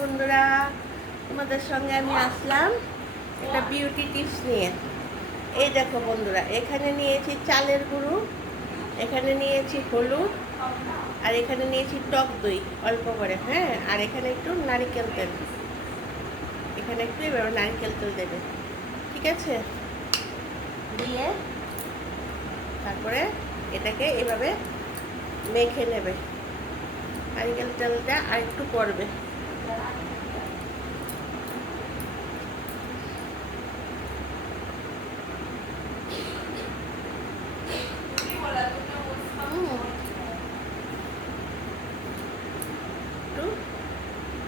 বন্ধুরা, তোমাদের সঙ্গে আমি আসলাম একটা বিউটি টিপস নিয়ে। এই দেখো বন্ধুরা, এখানে নিয়েছি চালের গুঁড়ো, এখানে নিয়েছি হলুদ, আর এখানে নিয়েছি টক দই অল্প করে, হ্যাঁ। আর এখানে একটু নারকেল তেল, এখানে একটু এবার নারকেল তেল দেবে, ঠিক আছে। দিয়ে তারপরে এটাকে এভাবে মেখে নেবে। নারকেল তেলটা আর একটু পড়বে।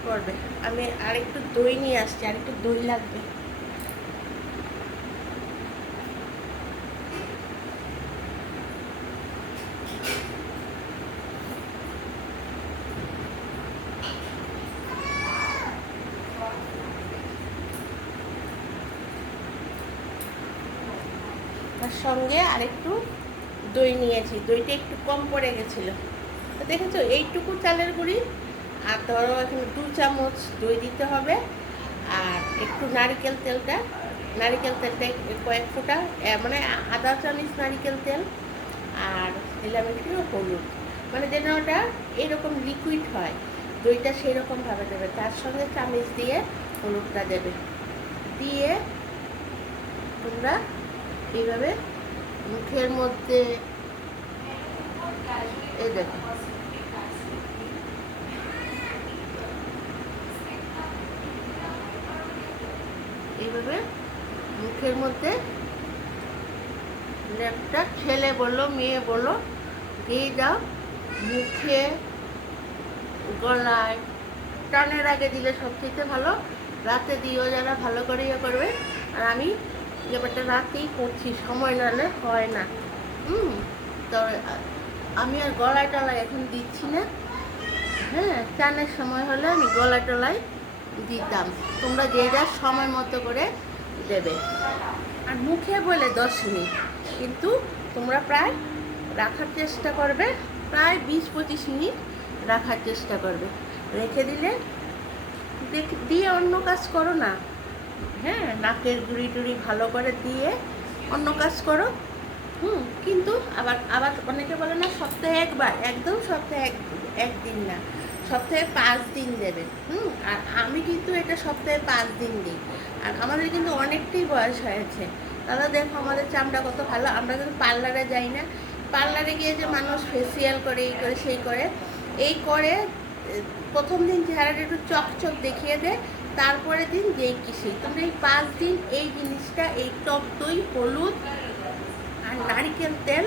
করবে। আমি আরেকটু দই নিয়ে আসছি, আরেকটু দই লাগবে। তার সঙ্গে আরেকটু দই নিয়েছি, দইটা একটু কম পড়ে গেছিলো। তো দেখেছো, এইটুকু চালের গুঁড়ি আর ধরো এখানে 2 চামচ দই দিতে হবে। আর একটু নারকেল তেলটা কয়েক ফোঁটা, মানে আধা চামচ নারকেল তেল। আর দিলাম একটু হলুদ, মানে যেন ওটা এরকম লিকুইড হয়, দইটা সেই রকমভাবে দেবে। তার সঙ্গে চামচ দিয়ে হলুদটা দেবে, দিয়ে তোমরা এইভাবে মুখের মধ্যে এই দেখো এইভাবে মুখের মধ্যে লেপটা, ছেলে বলো মেয়ে বলো, দিয়ে দাও। মুখে, গলায়, টানের আগে দিলে সবচেয়ে ভালো। রাতে দিও যারা, ভালো করে ইয়ে করবে। আর আমি ব্যাপারটা রাতেই করছি, সময় নাহলে হয় না। তো আমি আর গলায় টলায় এখন দিচ্ছি না, হ্যাঁ। চানের সময় হলে আমি গলায় টলায় দিতাম। তোমরা যে যার সময় মতো করে দেবে। আর মুখে বলে 10 মিনিট, কিন্তু তোমরা প্রায় রাখার চেষ্টা করবে, প্রায় 20-25 মিনিট রাখার চেষ্টা করবে। রেখে দিলে দিয়ে অন্য কাজ করো না, হ্যাঁ। নাকের গুঁড়ি টুড়ি ভালো করে দিয়ে অন্য কাজ করো। কিন্তু আবার আবার অনেকে বলে না সপ্তাহে একবার, একদম সপ্তাহে একদিন না, সপ্তাহে 5 দিন দেবেন। আর আমি কিন্তু এটা সপ্তাহে 5 দিন দিই। আর আমাদের কিন্তু অনেকটাই বয়স হয়েছে দাদা, দেখো আমাদের চামড়া কত ভালো। আমরা কিন্তু পার্লারে যাই না, পার্লারে গিয়ে যে মানুষ ফেসিয়াল করে, এই করে সেই করে, এই করে প্রথম দিন চেহারাটা একটু চকচক দেখিয়ে দেয়, তারপরে দিন যেই কিসি। তোমরা এই 5 দিন এই জিনিসটা, এই টক দই, হলুদ আর নারকেল তেল,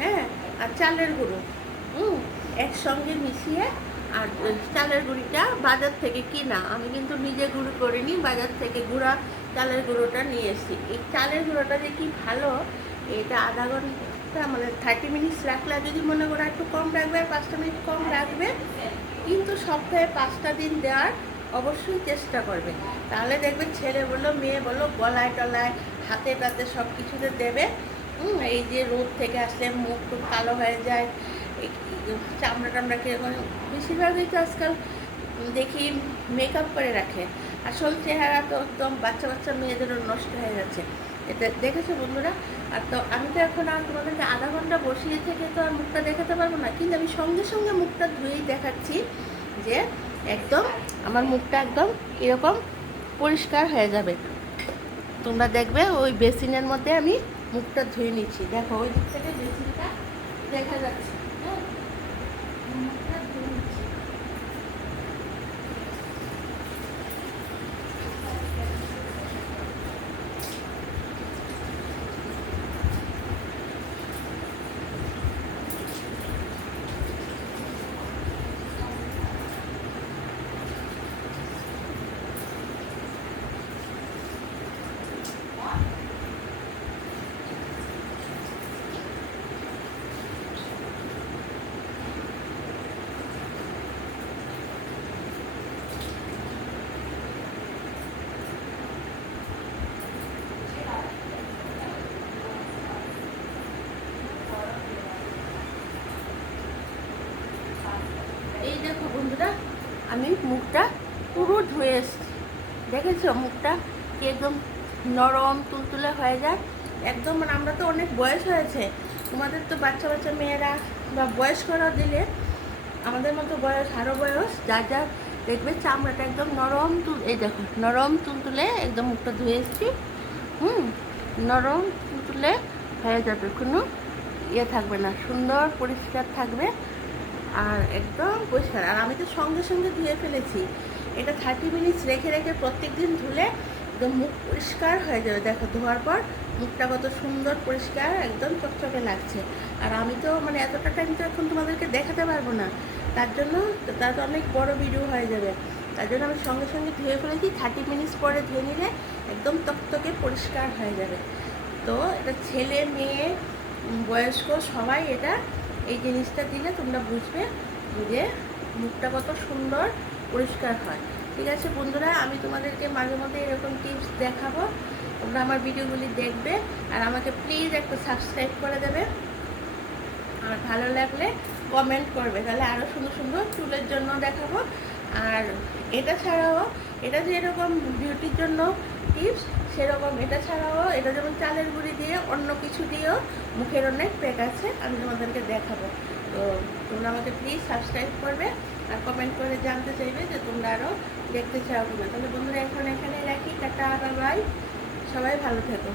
হ্যাঁ, আর চালের গুঁড়ো একসঙ্গে মিশিয়ে, আর চালের গুঁড়িটা বাজার থেকে কিনা, আমি কিন্তু নিজে গুঁড়ো করিনি, বাজার থেকে গুঁড়া চালের গুঁড়োটা নিয়ে এসেছি। এই চালের গুঁড়োটা যে কি ভালো, এটা আধা ঘন্টা মানে 30 মিনিটস রাখলে, যদি মনে করো একটু কম রাখবে, আর 5টা মিনিট কম রাখবে, কিন্তু সপ্তাহে 5টা দিন দেওয়ার অবশ্যই চেষ্টা করবে। তাহলে দেখবে ছেলে বলো মেয়ে বলো, গলায় টলায়, হাতে টাতে সব কিছুতে দেবে। এই যে রোদ থেকে আসলে মুখ টুক কালো হয়ে যায়, চামড়া টামড়া কীরকম, বেশিরভাগই তো আজকাল দেখি মেকআপ করে রাখে, আসল চেহারা তো একদম বাচ্চা বাচ্চা মেয়েদেরও নষ্ট হয়ে যাচ্ছে। এটা দেখেছো বন্ধুরা। আর তো আমি তো এখন আর তোমাদেরকে আধা ঘন্টা বসিয়ে থেকে তো আর মুখটা দেখাতে পারবো না, কিন্তু আমি সঙ্গে সঙ্গে মুখটা ধুয়েই দেখাচ্ছি যে একদম আমার মুখটা একদম এরকম পরিষ্কার হয়ে যাবে। তোমরা দেখবে ওই বেসিনের মধ্যে আমি মুখটা ধুয়ে নিচ্ছি, দেখো ওই দিক থেকে বেসিনটা দেখা যাচ্ছে, হ্যাঁ। মুখটা ধুয়ে নিচ্ছি। এই দেখো বন্ধুরা, আমি মুখটা পুরো ধুয়ে এসছি, দেখেছো মুখটা কি একদম নরম তুলতুলে হয়ে যায় একদম। মানে আমরা তো অনেক বয়স হয়েছে, তোমাদের তো বাচ্চা বাচ্চা মেয়েরা বা বয়স্করা দিলে আমাদের মতো বয়স আরও বয়স যার যার দেখবে চামড়াটা একদম নরম এই দেখো নরম তুলতুলে একদম মুখটা ধুয়ে এসছি। নরম তুলতুলে হয়ে যাবে, কোনো ইয়ে থাকবে না, সুন্দর পরিষ্কার থাকবে আর একদম পরিষ্কার। আর আমি তো সঙ্গে সঙ্গে ধুয়ে ফেলেছি, এটা 30 মিনিটস রেখে রেখে প্রত্যেক দিন ধুলে একদম মুখ পরিষ্কার হয়ে যাবে। দেখো ধোয়ার পর মুখটা কত সুন্দর পরিষ্কার একদম চকচকে লাগছে। আর আমি তো মানে এতটা টাইম তো এখন তোমাদেরকে দেখাতে পারবো না, তার জন্য তার অনেক বড় ভিডিও হয়ে যাবে, তার জন্য আমি সঙ্গে সঙ্গে ধুয়ে ফেলেছি। 30 মিনিটস পরে ধুয়ে নিলে একদম তকতকে পরিষ্কার হয়ে যাবে। তো এটা ছেলে মেয়ে বয়স্ক সবাই এটা এই জিনিসটা দিলে তোমরা বুঝবে যে মুখটা কত সুন্দর পরিষ্কার হয়। ঠিক আছে বন্ধুরা, আমি তোমাদেরকে মাঝে মধ্যে এরকম টিপস দেখাবো, তোমরা আমার ভিডিওগুলি দেখবে আর আমাকে প্লিজ একটা সাবস্ক্রাইব করে দেবে, আর ভালো লাগলে কমেন্ট করবে, তাহলে আরও সুন্দর সুন্দর চুলের জন্য দেখাবো। আর এটা ছাড়াও, এটা যে এরকম বিউটির জন্য টিপস সেরকম এটা ছাড়াও, এটা যেমন চালের গুঁড়ি দিয়ে অন্য কিছু দিয়েও মুখের অনেক প্যাক আছে, আমি তোমাদেরকে দেখাবো। তো তোমরা আমাকে প্লিজ সাবস্ক্রাইব করবে আর কমেন্ট করে জানতে চাইবে যে তোমরা আরও দেখতে চাও কিনা। তাহলে বন্ধুরা এখন এখানে রাখি, টাটা বাই, সবাই ভালো থেকো।